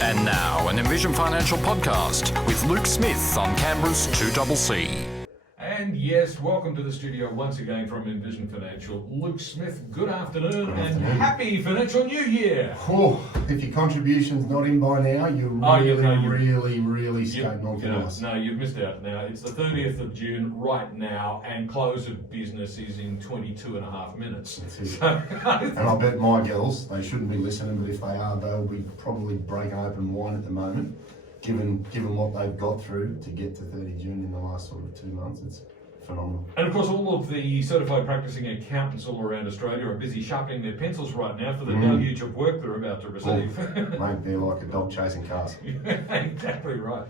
And now, an Envision Financial podcast with Luke Smith on Canberra's 2CC. And yes, welcome to the studio once again from Envision Financial. Luke Smith, good afternoon and happy financial new year. Oh, if your contribution's not in by now, you're really skating on thin ice. No, you've missed out now. It's the 30th of June right now and close of business is in 22 and a half minutes. That's it. And I bet my girls, they shouldn't be listening, but if they are, they'll be probably breaking open wine at the moment. Given what they've got through to get to 30 June in the last sort of 2 months, it's phenomenal. And of course, all of the certified practicing accountants all around Australia are busy sharpening their pencils right now for the deluge of work they're about to receive. Mate, they're like a dog chasing cars. Exactly right.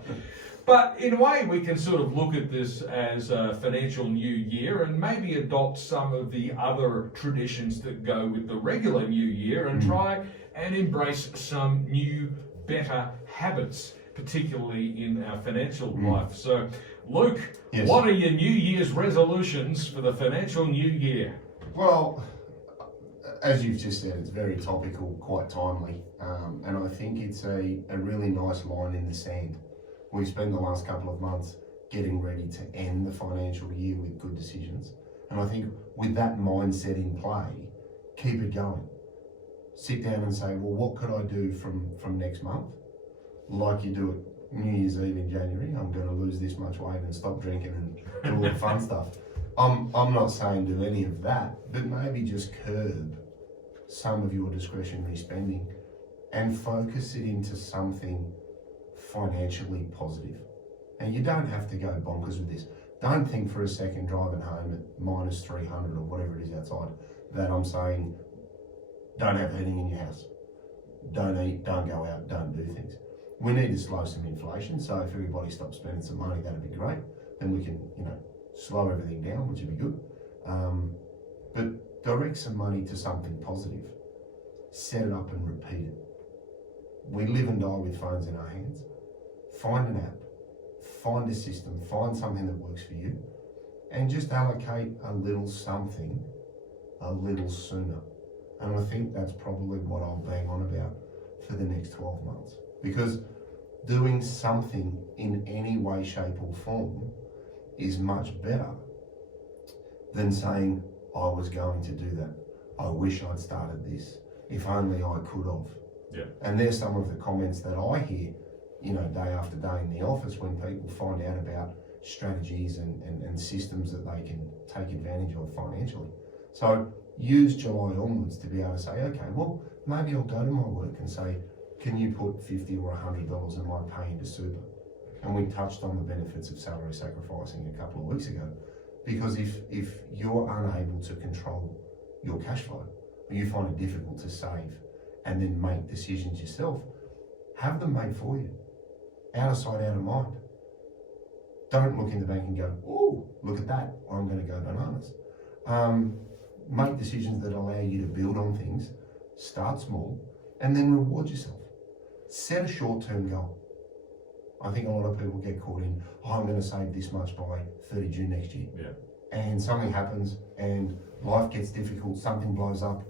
But in a way, we can sort of look at this as a financial new year and maybe adopt some of the other traditions that go with the regular new year and try and embrace some new, better habits, particularly in our financial life. So, Luke, yes. What are your New Year's resolutions for the financial new year? Well, as you've just said, it's very topical, quite timely, and I think it's a really nice line in the sand. We've spent the last couple of months getting ready to end the financial year with good decisions, and I think with that mindset in play, keep it going. Sit down and say, well, what could I do from next month? Like you do at New Year's Eve in January, I'm going to lose this much weight and stop drinking and do all the fun stuff. I'm not saying do any of that, but maybe just curb some of your discretionary spending and focus it into something financially positive. And you don't have to go bonkers with this. Don't think for a second driving home at minus 300 or whatever it is outside that I'm saying don't have heating in your house, don't eat, don't go out, don't do things. We need to slow some inflation, so if everybody stops spending some money, that'd be great. Then we can, slow everything down, which would be good. But direct some money to something positive. Set it up and repeat it. We live and die with phones in our hands. Find an app, find a system, find something that works for you, and just allocate a little something a little sooner. And I think that's probably what I'll bang on about for the next 12 months. Because doing something in any way, shape or form is much better than saying, I was going to do that. I wish I'd started this. If only I could have. Yeah. And there's some of the comments that I hear, day after day in the office when people find out about strategies and systems that they can take advantage of financially. So use July onwards to be able to say, okay, well, maybe I'll go to my work and say, can you put $50 or $100 of my pay into super? And we touched on the benefits of salary sacrificing a couple of weeks ago. Because if you're unable to control your cash flow, or you find it difficult to save and then make decisions yourself, have them made for you. Out of sight, out of mind. Don't look in the bank and go, oh, look at that, I'm going to go bananas. Make decisions that allow you to build on things, start small, and then reward yourself. Set a short-term goal. I think a lot of people get caught in, I'm going to save this much by 30 June next year. Yeah. And something happens and life gets difficult, something blows up,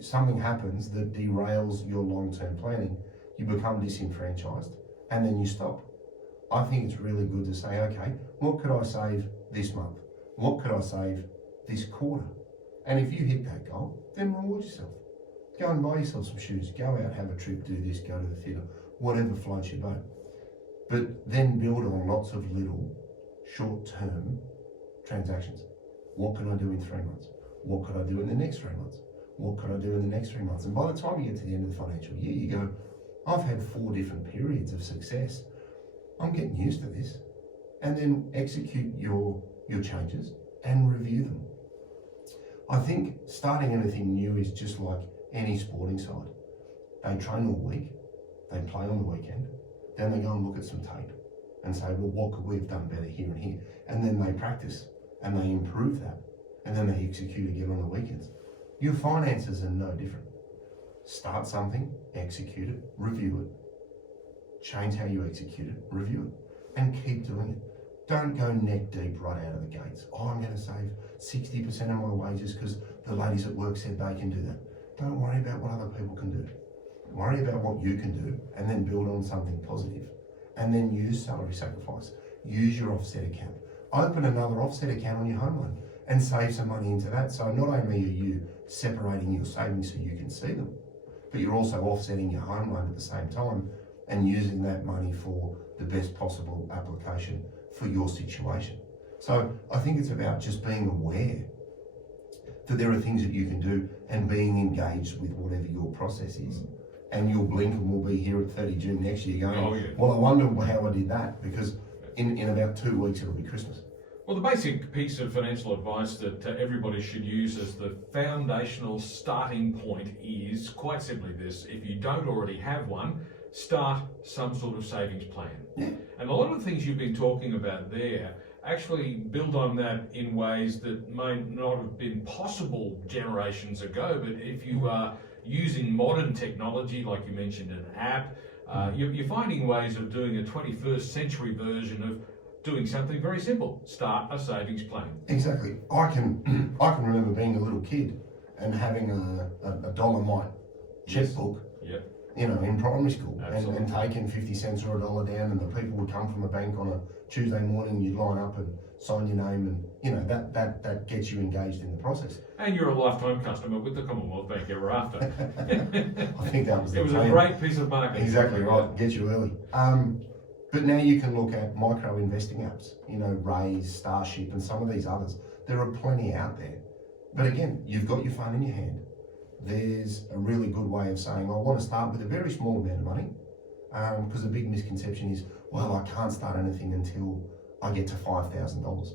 something happens that derails your long-term planning. You become disenfranchised and then you stop. I think it's really good to say, okay, what could I save this month? What could I save this quarter? And if you hit that goal, then reward yourself. Go and buy yourself some shoes, go out, have a trip, do this, go to the theatre, whatever floats your boat. But then build on lots of little short-term transactions. What can I do in 3 months? What could I do in the next 3 months? What could I do in the next 3 months? And by the time you get to the end of the financial year, you go, I've had 4 different periods of success. I'm getting used to this. And then execute your changes and review them. I think starting anything new is just like any sporting side. They train all week, they play on the weekend, then they go and look at some tape and say, well, what could we have done better here and here? And then they practice and they improve that and then they execute again on the weekends. Your finances are no different. Start something, execute it, review it, change how you execute it, review it, and keep doing it. Don't go neck deep right out of the gates. Oh, I'm going to save 60% of my wages because the ladies at work said they can do that. Don't worry about what other people can do. Worry about what you can do and then build on something positive. And then use salary sacrifice. Use your offset account. Open another offset account on your home loan and save some money into that. So not only are you separating your savings so you can see them, but you're also offsetting your home loan at the same time and using that money for the best possible application for your situation. So I think it's about just being aware that there are things that you can do and being engaged with whatever your process is. And you'll blink and we'll be here at 30 June next year going, well, I wonder how I did that, because in about 2 weeks it'll be Christmas. Well, the basic piece of financial advice that everybody should use as the foundational starting point is quite simply this: if you don't already have one, start some sort of savings plan. Yeah. And a lot of the things you've been talking about there actually build on that in ways that may not have been possible generations ago. But if you are using modern technology, like you mentioned, an app, you're finding ways of doing a 21st century version of doing something very simple. Start a savings plan. Exactly. I can remember being a little kid and having a Dolomite checkbook. Yep. In primary school, Absolutely. and taking 50 cents or $1 down, and the people would come from the bank on a Tuesday morning, and you'd line up and sign your name, and that gets you engaged in the process. And you're a lifetime customer with the Commonwealth Bank ever after. I think that was the It was plan. a great piece of marketing. Exactly right, get you early. But now you can look at micro investing apps, Raise, Starship, and some of these others. There are plenty out there. But again, you've got your phone in your hand. There's a really good way of saying, I want to start with a very small amount of money, because the big misconception is, well, I can't start anything until I get to $5,000.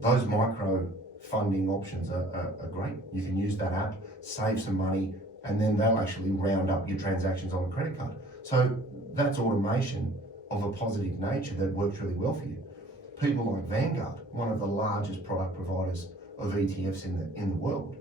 Those micro funding options are great. You can use that app, save some money, and then they'll actually round up your transactions on a credit card. So that's automation of a positive nature that works really well for you. People like Vanguard, one of the largest product providers of ETFs in the world,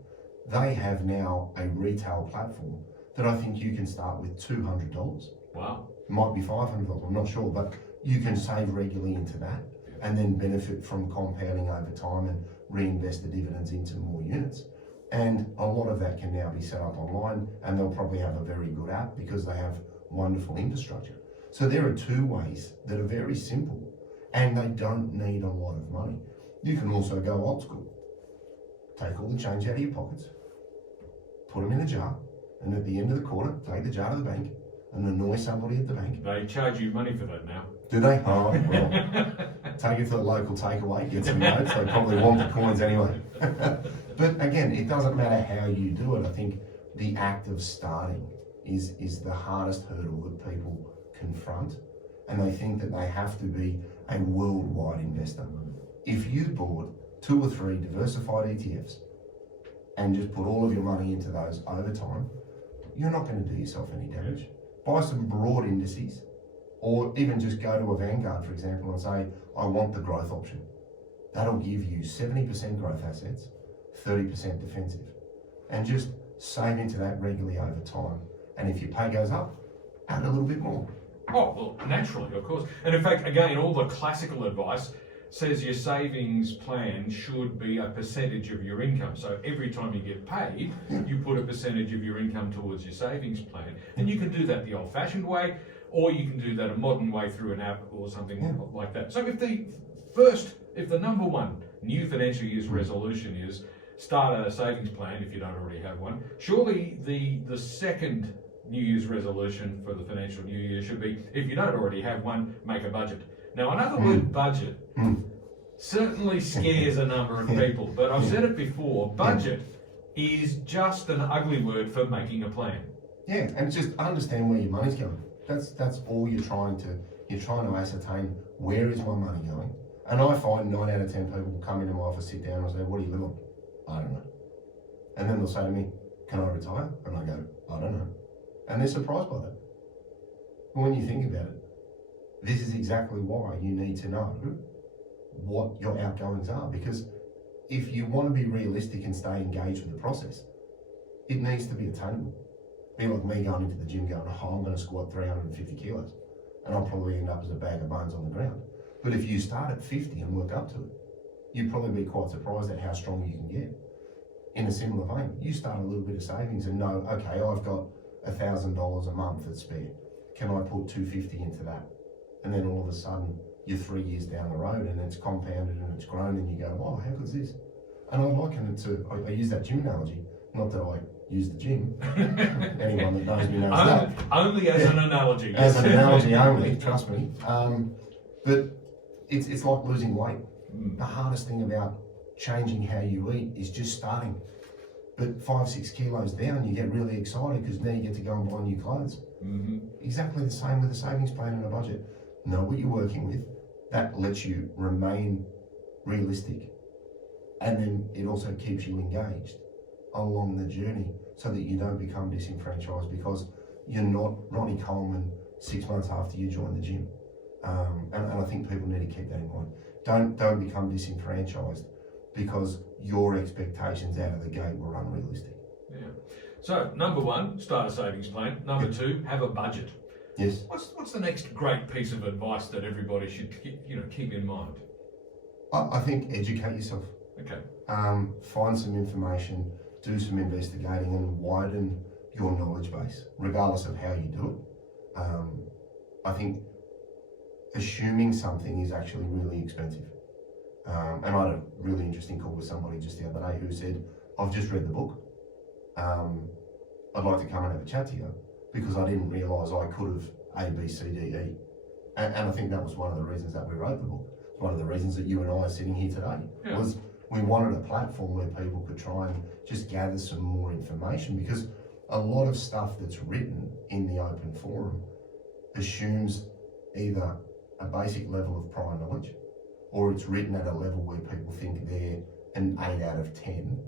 they have now a retail platform that I think you can start with $200. Wow. It might be $500, I'm not sure, but you can save regularly into that and then benefit from compounding over time and reinvest the dividends into more units. And a lot of that can now be set up online, and they'll probably have a very good app because they have wonderful infrastructure. So there are two ways that are very simple, and they don't need a lot of money. You can also go old school. Take all the change out of your pockets, put them in a jar, and at the end of the quarter, take the jar to the bank and annoy somebody at the bank. They charge you money for that now. Do they? Oh, well, take it to the local takeaway, get some notes. They probably want the coins anyway. But again, it doesn't matter how you do it. I think the act of starting is the hardest hurdle that people confront, and they think that they have to be a worldwide investor. If you bought 2 or 3 diversified ETFs and just put all of your money into those over time, you're not going to do yourself any damage. Buy some broad indices, or even just go to a Vanguard, for example, and say, I want the growth option. That'll give you 70% growth assets, 30% defensive, and just save into that regularly over time. And if your pay goes up, add a little bit more. Oh, well, naturally, of course. And in fact, again, all the classical advice says your savings plan should be a percentage of your income. So every time you get paid, you put a percentage of your income towards your savings plan. And you can do that the old-fashioned way, or you can do that a modern way through an app or something like that. So if the number one new financial year's resolution is start a savings plan if you don't already have one, surely the second New Year's resolution for the financial new year should be, if you don't already have one, make a budget. Now, another word, budget, certainly scares a number of people, but I've said it before, budget is just an ugly word for making a plan. Yeah, and just understand where your money's going. That's all you're trying to ascertain, where is my money going? And I find 9 out of 10 people come into my office, sit down and say, what do you live on? I don't know. And then they'll say to me, can I retire? And I go, I don't know. And they're surprised by that. But when you think about it, this is exactly why you need to know what your outgoings are. Because if you want to be realistic and stay engaged with the process, it needs to be attainable. Be like me going into the gym going, oh, I'm going to squat 350 kilos. And I'll probably end up as a bag of bones on the ground. But if you start at 50 and work up to it, you'd probably be quite surprised at how strong you can get. In a similar vein, you start a little bit of savings and know, okay, I've got $1,000 a month that's spare. Can I put $250 into that? And then all of a sudden, you're 3 years down the road and it's compounded and it's grown and you go, oh, how good's this? And I liken it to, I use that gym analogy, not that I use the gym. Anyone that knows me knows that. Only as an analogy. As an analogy only, trust me. But it's like losing weight. The hardest thing about changing how you eat is just starting. But 5-6 kilos down, you get really excited because now you get to go and buy new clothes. Exactly the same with a savings plan and a budget. Know what you're working with. That lets you remain realistic. And then it also keeps you engaged along the journey so that you don't become disenfranchised because you're not Ronnie Coleman 6 months after you join the gym. And I think people need to keep that in mind. Don't become disenfranchised because your expectations out of the gate were unrealistic. Yeah. So, number one, start a savings plan. Number two, have a budget. Yes. What's the next great piece of advice that everybody should keep in mind? I think educate yourself. Okay. Find some information, do some investigating, and widen your knowledge base, regardless of how you do it. I think assuming something is actually really expensive. And I had a really interesting call with somebody just the other day who said, I've just read the book. I'd like to come and have a chat to you because I didn't realise I could have A, B, C, D, E. And I think that was one of the reasons that we wrote the book. One of the reasons that you and I are sitting here today was we wanted a platform where people could try and just gather some more information because a lot of stuff that's written in the open forum assumes either a basic level of prior knowledge or it's written at a level where people think they're an 8 out of 10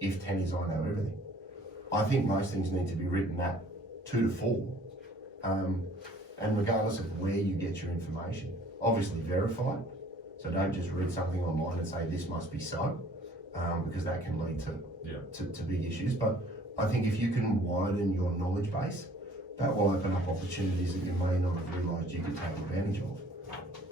if 10 is I know everything. I think most things need to be written at 2 to 4 and regardless of where you get your information, obviously verify it. So don't just read something online and say this must be so, because that can lead to big issues. But I think if you can widen your knowledge base, that will open up opportunities that you may not have realised you could take advantage of.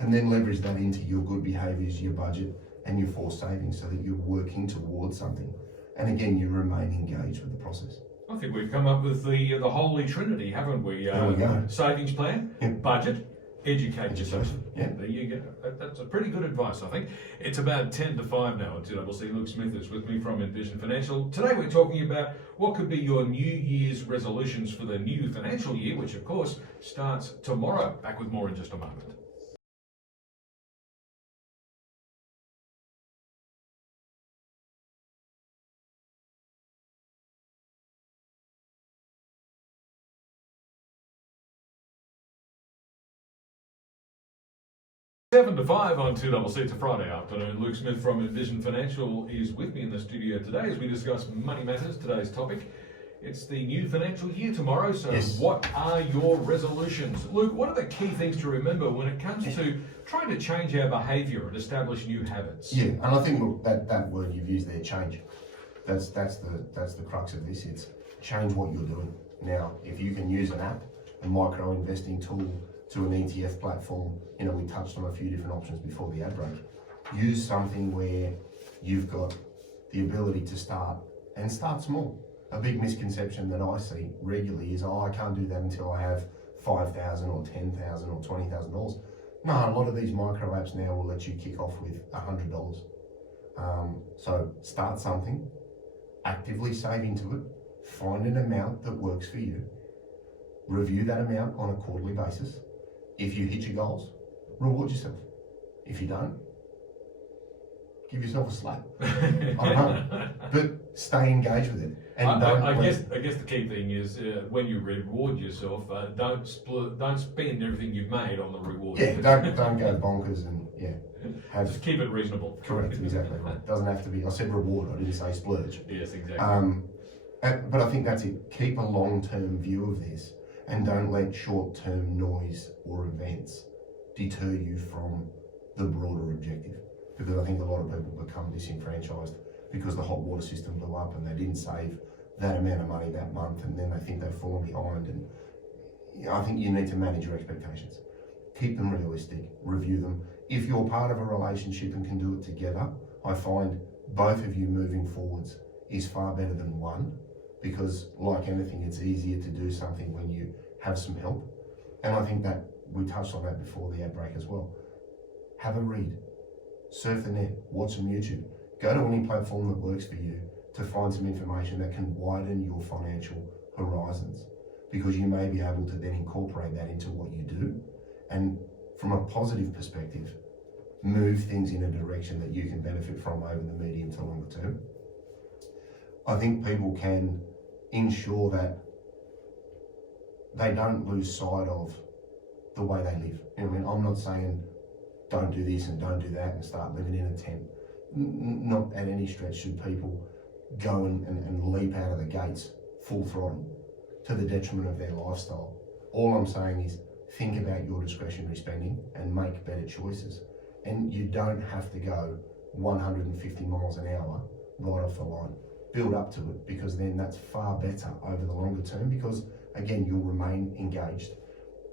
And then leverage that into your good behaviours, your budget and your forced savings so that you're working towards something. And again, you remain engaged with the process. I think we've come up with the holy trinity, haven't we? There we go. Savings plan, budget, educate yourself. Yeah. There you go. That's a pretty good advice, I think. It's about 10 to 5 now at 2CC. Luke Smith is with me from Envision Financial. Today we're talking about what could be your New Year's resolutions for the new financial year, which of course starts tomorrow. Back with more in just a moment. Seven to 5 on 2CC. It's a Friday afternoon. Luke Smith from Envision Financial is with me in the studio today as we discuss money matters. Today's topic, it's the new financial year tomorrow, so what are your resolutions? Luke, what are the key things to remember when it comes to trying to change our behaviour and establish new habits? Yeah, and I think look, that word you've used there, change, that's the crux of this. It's change what you're doing. Now, if you can use an app, a micro investing tool, to an ETF platform, we touched on a few different options before the ad break. Use something where you've got the ability to start and start small. A big misconception that I see regularly is, I can't do that until I have $5,000 or $10,000 or $20,000. No, a lot of these micro apps now will let you kick off with $100. So start something, actively save into it, find an amount that works for you, review that amount on a quarterly basis. If you hit your goals, reward yourself. If you don't, give yourself a slap. I don't know, but stay engaged with it. And I guess the key thing is when you reward yourself, don't spend everything you've made on the reward. Yeah, don't go bonkers and just keep it reasonable. Correct, exactly right. Doesn't have to be. I said reward. I didn't say splurge. Yes, exactly. But I think that's it. Keep a long-term view of this. And don't let short-term noise or events deter you from the broader objective. Because I think a lot of people become disenfranchised because the hot water system blew up and they didn't save that amount of money that month, and then they think they've fallen behind. And I think you need to manage your expectations. Keep them realistic, review them. If you're part of a relationship and can do it together, I find both of you moving forwards is far better than one because like anything, it's easier to do something when you have some help. And I think that we touched on that before the outbreak as well. Have a read, surf the net, watch some YouTube, go to any platform that works for you to find some information that can widen your financial horizons, because you may be able to then incorporate that into what you do, and from a positive perspective, move things in a direction that you can benefit from over the medium to longer term. I think people can ensure that they don't lose sight of the way they live. You know what I mean? I'm not saying don't do this and don't do that and start living in a tent. Not at any stretch should people go and leap out of the gates full throttle to the detriment of their lifestyle. All I'm saying is think about your discretionary spending and make better choices. And you don't have to go 150 miles an hour right off the line. Build up to it, because then that's far better over the longer term, because again, you'll remain engaged,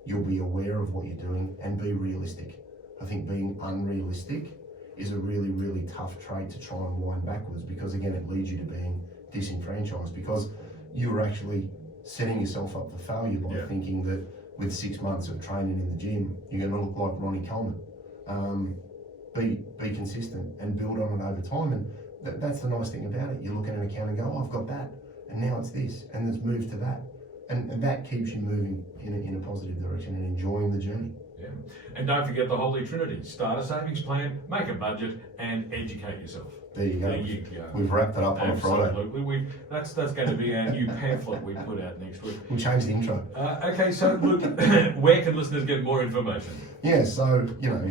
you'll be aware of what you're doing, and be realistic. I think being unrealistic is a really, really tough trait to try and wind backwards, because again, it leads you to being disenfranchised, because you're actually setting yourself up for failure by thinking that with 6 months of training in the gym, you're going to look like Ronnie Coleman. Be consistent and build on it over time, and that's the nice thing about it. You look at an account and go, oh, I've got that, and now it's this, and let's move to that. And that keeps you moving in a positive direction and enjoying the journey. Yeah. And don't forget the Holy Trinity. Start a savings plan, make a budget, and educate yourself. There you go. There you go. We've wrapped it up on a Friday. Absolutely. That's going to be our new pamphlet we put out next week. We'll change the intro. Okay, so look, where can listeners get more information? Yeah, so, you know,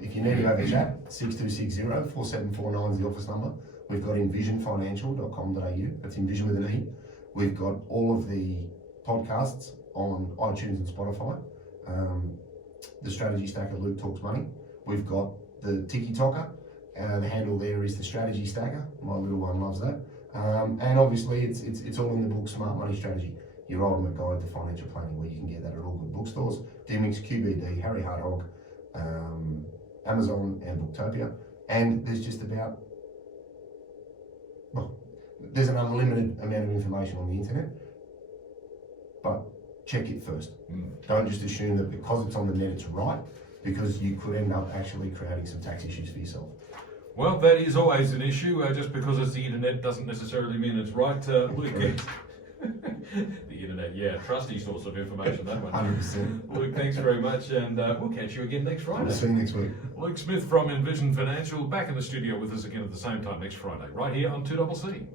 if you need to have a chat, 6260-4749 is the office number. We've got envisionfinancial.com.au. That's Envision with an E. We've got all of the podcasts on iTunes and Spotify. The Strategy Stacker, Luke Talks Money. We've got the Tiki Toker. The handle there is the Strategy Stacker. My little one loves that. And obviously it's all in the book Smart Money Strategy, your ultimate guide to financial planning, where you can get that at all good bookstores. Dimmix, QBD, Harry Hardhog, Amazon and Booktopia. And there's just about, well, there's an unlimited amount of information on the internet, but check it first. Don't just assume that because it's on the net it's right, because you could end up actually creating some tax issues for yourself. Well, that is always an issue. Just because it's the internet doesn't necessarily mean it's right. Luke, the internet, trusty source of information, that one. 100%. Luke, thanks very much, and we'll catch you again next Friday. We'll see you next week. Luke Smith from Envision Financial, back in the studio with us again at the same time next Friday, right here on 2CC.